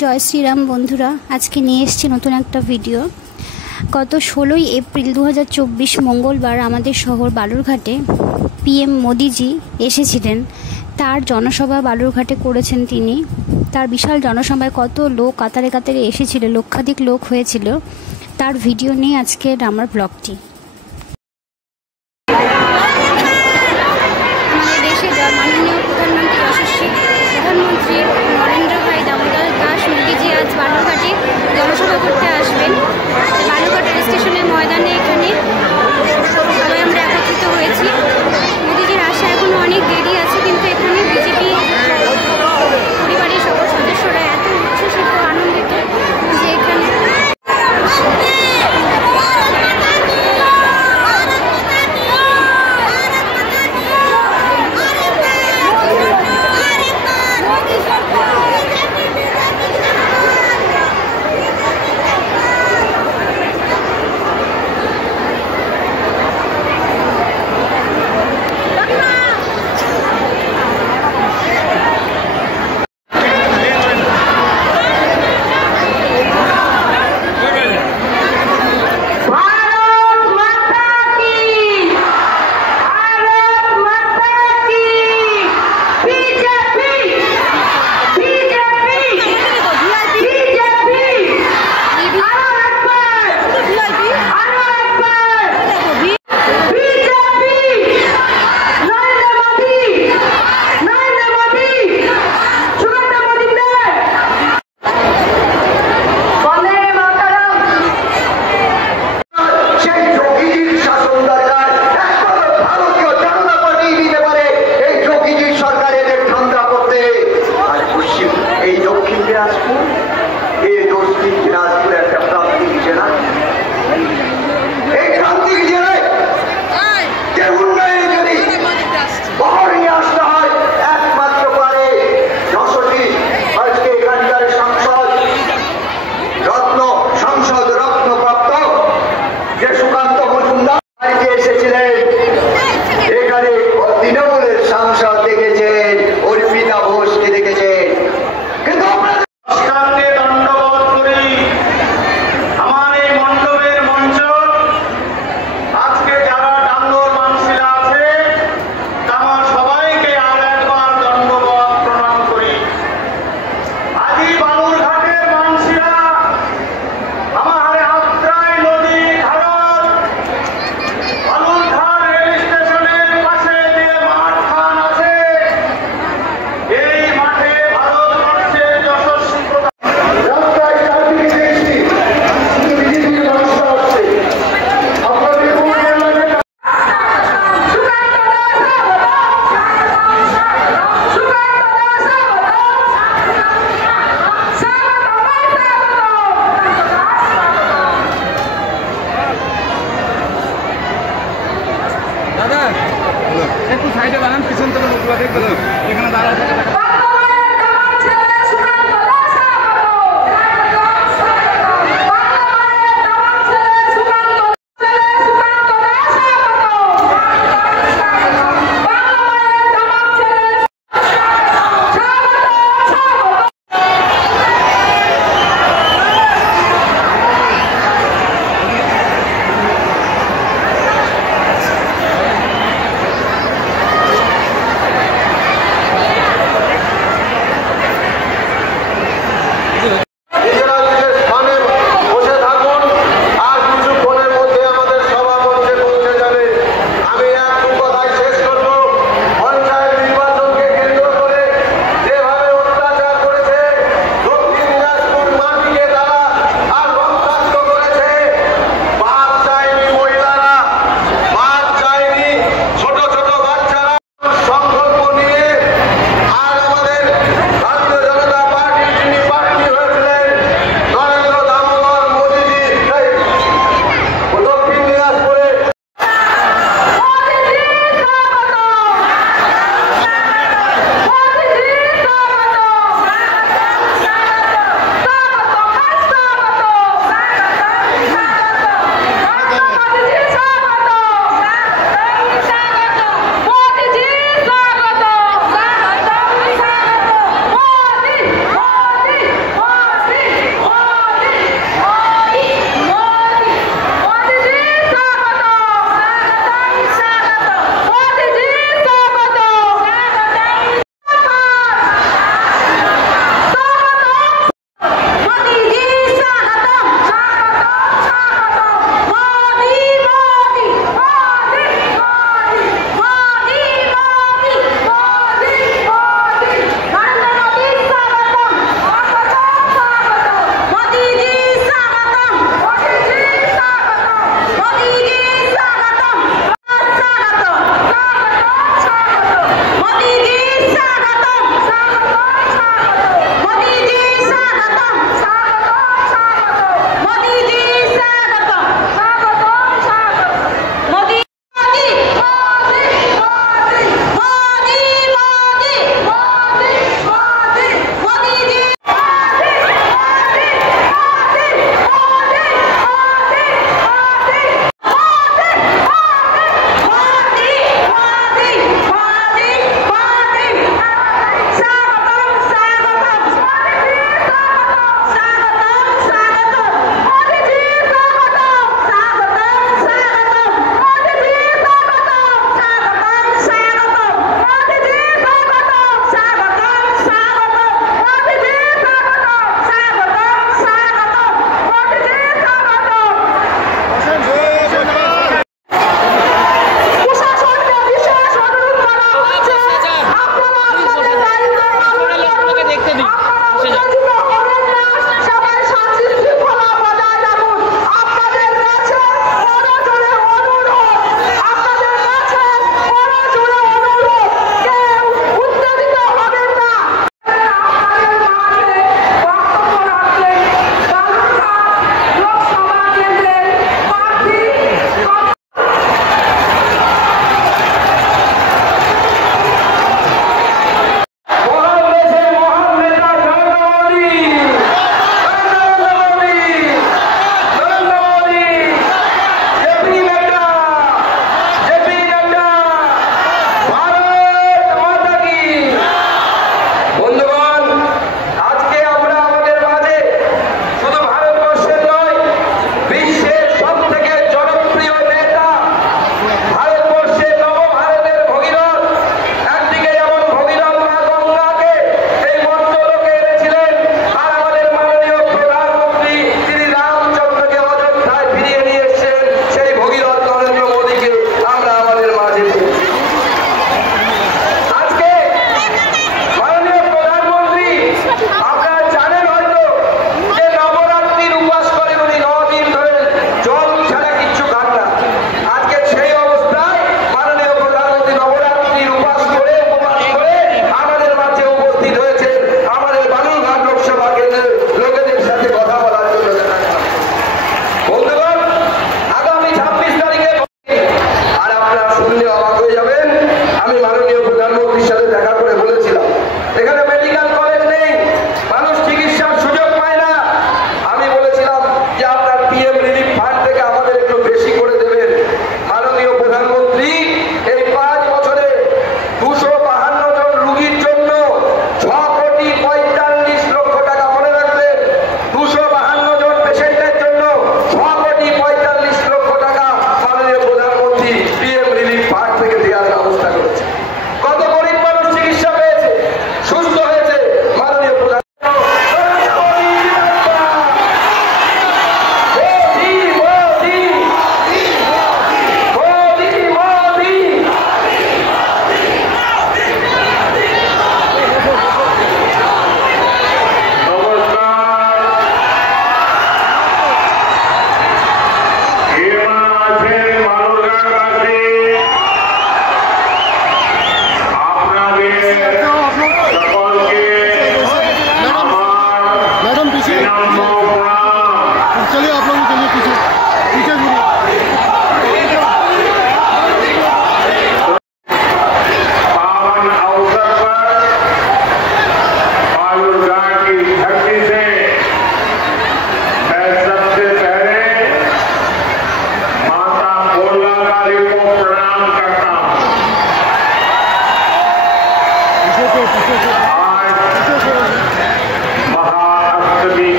জয় শ্রীরাম বন্ধুরা, আজকে নিয়ে এসেছি নতুন একটা ভিডিও। গত 16ই এপ্রিল 2024 মঙ্গলবার আমাদের শহর বালুরঘাটে PM মোদিজি এসেছিলেন। তার জনসভা বালুরঘাটে করেছেন তিনি। তার বিশাল জনসভায় কত লোক কাতারে কাতারে এসেছিল, লক্ষাধিক লোক হয়েছিল। তার ভিডিও নিয়ে আজকের আমার ব্লগটি। আমাদের দেশে মাননীয় প্রধানমন্ত্রী যশস্বী প্রধানমন্ত্রী নরেন্দ্র ভাই দামোদর দাস মোদিজি আজ বালুরঘাটে জনসভা করতে আসবেন। বালুরঘাট রেল স্টেশনের ময়দানে এখানে সবাই আমরা একত্রিত হয়েছি। মোদিজির আসা এখনো অনেক দেরি আছে, কিন্তু এখানে বিজেপি পরিবারের সকল সদস্যরা এত উচ্ছ্বসিত আনন্দিত যে এখানে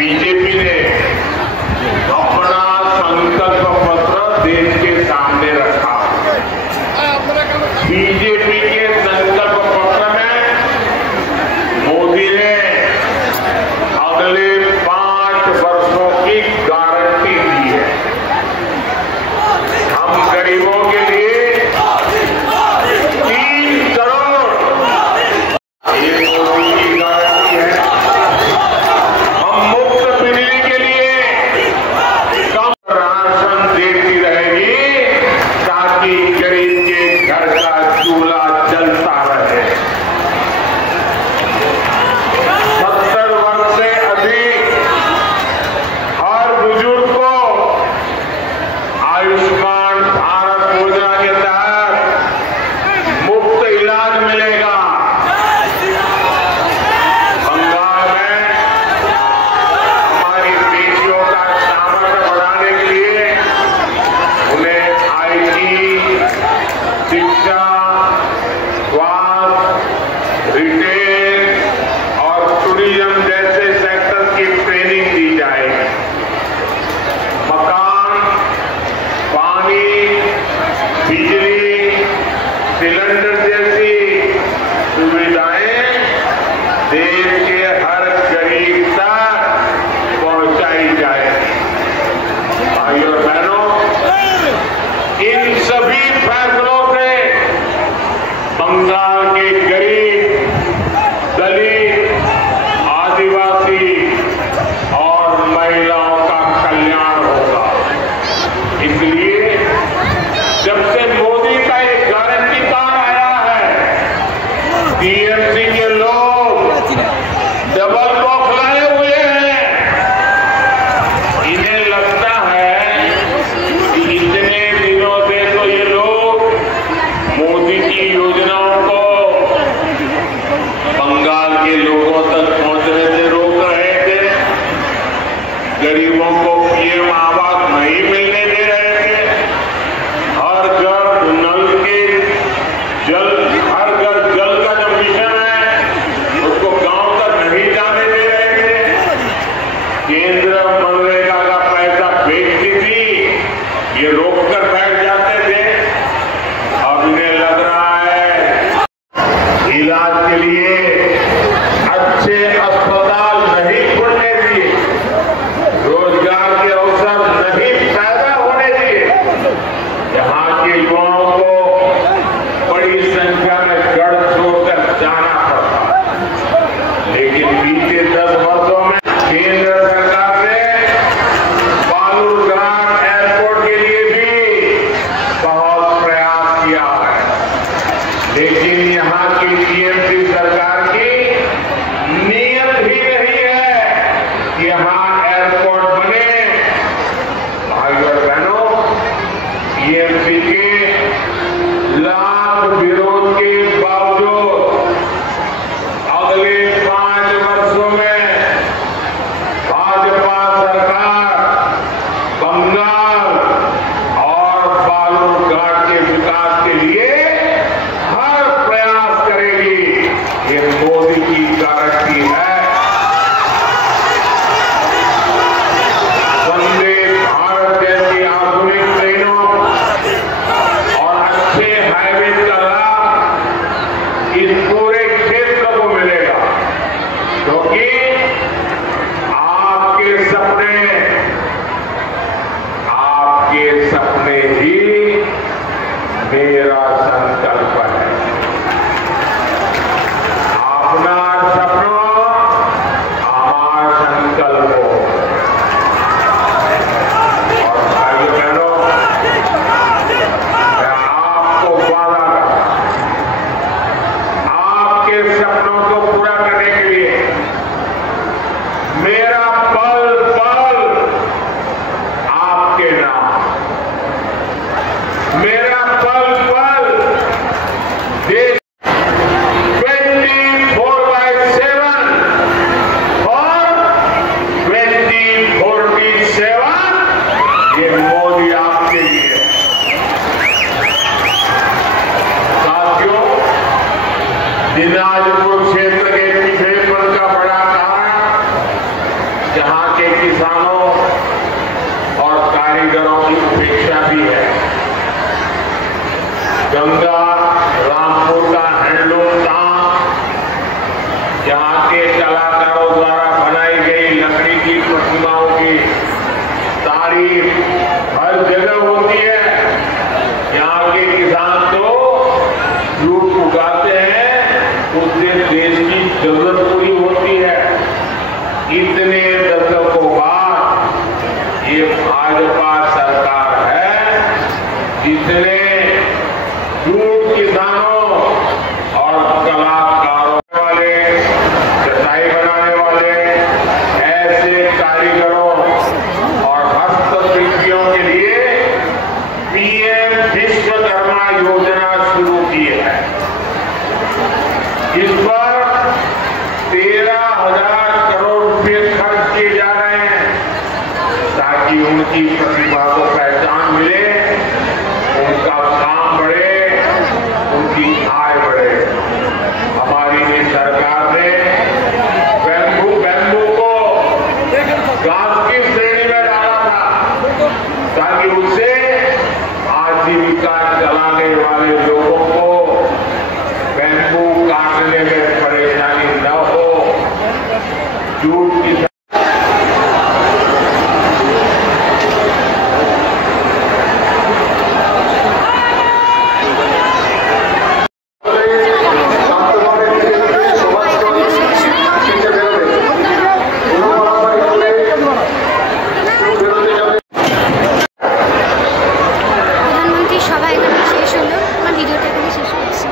बीजेपी ने अपना संकल्प पत्र देश के सामने रखा। बीजेपी के संकल्प पत्र में मोदी ने अगले 5 वर्षों की गारंटी दी है। हम गरीबों के लिए 3 करोड़ ये मोदी की गारंटी है। हम मुफ्त बिजली के लिए कम राशन देती रहेगी ताकि गरीब के घर का चूल्हा जलता रहे। 70 वर्ष से अधिक हर बुजुर्ग को आयुष्मान भारत योजना के तहत मुफ्त इलाज मिलेगा। बंगाल में हमारी बेटियों का सामर्थ्य बढ़ाने के लिए उन्हें आईटी, शिक्षा, स्वास्थ्य, रिटेल और टूरिज्म जैसे सेक्टर की ट्रेनिंग दी जाएगी। मकान, पानी, बिजली, सिलेंडर जैसी सुविधाएं देश के हर गरीब तक पहुंचाई जाएगी। भाइयों और बहनों, इन सभी फैसलों से बंगाल के गरीब, दलित, आदिवासी और महिलाओं का कल्याण होगा। इसलिए जब से मोदी का एक गारंटी कार्ड आया है, टीएमसी के लोग डबल बौखलाए हुए हैं। इन्हें लगता है कि इतने दिनों से तो ये लोग मोदी की योजनाओं को बंगाल के लोगों तक पहुंचने से रोक रहे थे, गरीबों को पीएम आवास नहीं मिलने दे रहे थे, हर घर नल के जल, हर घर जल का जो मिशन है उसको गांव तक नहीं जाने दे रहे थे। केंद्र मनरेगा का पैसा बेचती थी, ये रोककर बैठ जाते थे। अब इन्हें लग रहा है इलाज के लिए अच्छे अस्पताल नहीं खुलने दिए, रोजगार के अवसर नहीं पैदा होने दिए। यहाँ के युवाओं को बड़ी संख्या में गढ़ छोड़कर जाना पड़ता। लेकिन बीते 10 वर्षों में केंद्र सरकार ने बालूरघाट एयरपोर्ट के लिए भी बहुत प्रयास किया है। लेकिन यहाँ की टीएमसी सरकार की नीयत ही नहीं है कि यहाँ एयरपोर्ट बने। भाइयों और बहनों, टीएमसी के लाख विरोध के बावजूद अगले 5 वर्षों में भाजपा सरकार बंगाल और बालूरघाट के विकास के लिए हर प्रयास करेगी। ये मोदी की गारंटी है। वंदे भारत जैसी आधुनिक ट्रेनों और अच्छे हाईवे का लाभ इस पूरे क्षेत्र को मिलेगा, क्योंकि आपके सपने ही मेरा संकल्प है। अपना सपना हमारा संकल्प हो। और भाइयों बहनों, मैं आपको वादा करता, आपके सपनों को पूरा करने के लिए मेरा पल पल आपके नाम, मेरा पल पल देश 24/7 और 24/7 ये मोदी आपके लिए। साथियों, दिनाजपुर क्षेत्र के पिछड़ेपन का बड़ा कारण जहां जरूरत पूरी होती है। इतने दशकों बाद ये भाजपा सरकार है जिसने जूट किसानों और कलाकारों वाले, चटाई बनाने वाले, ऐसे कारीगरों और हस्तशिल्पियों के लिए पीएम विश्वकर्मा योजना शुरू की है। इस पर 13,000 करोड़ रुपए खर्च किए जा रहे हैं ताकि उनकी प्रतिभा को पहचान मिले, उनका काम बढ़े, उनकी आय बढ़े। हमारी सरकार ने बैम्बू को घास की श्रेणी में डाला था ताकि उससे आजीविका चलाने वाले लोगों को बैम्बू काटने में परेशानी न हो। जूट की প্রধানমন্ত্রী সভা এখানে শেষ হলো। আমার ভিডিওটা এখানে শেষ করছি।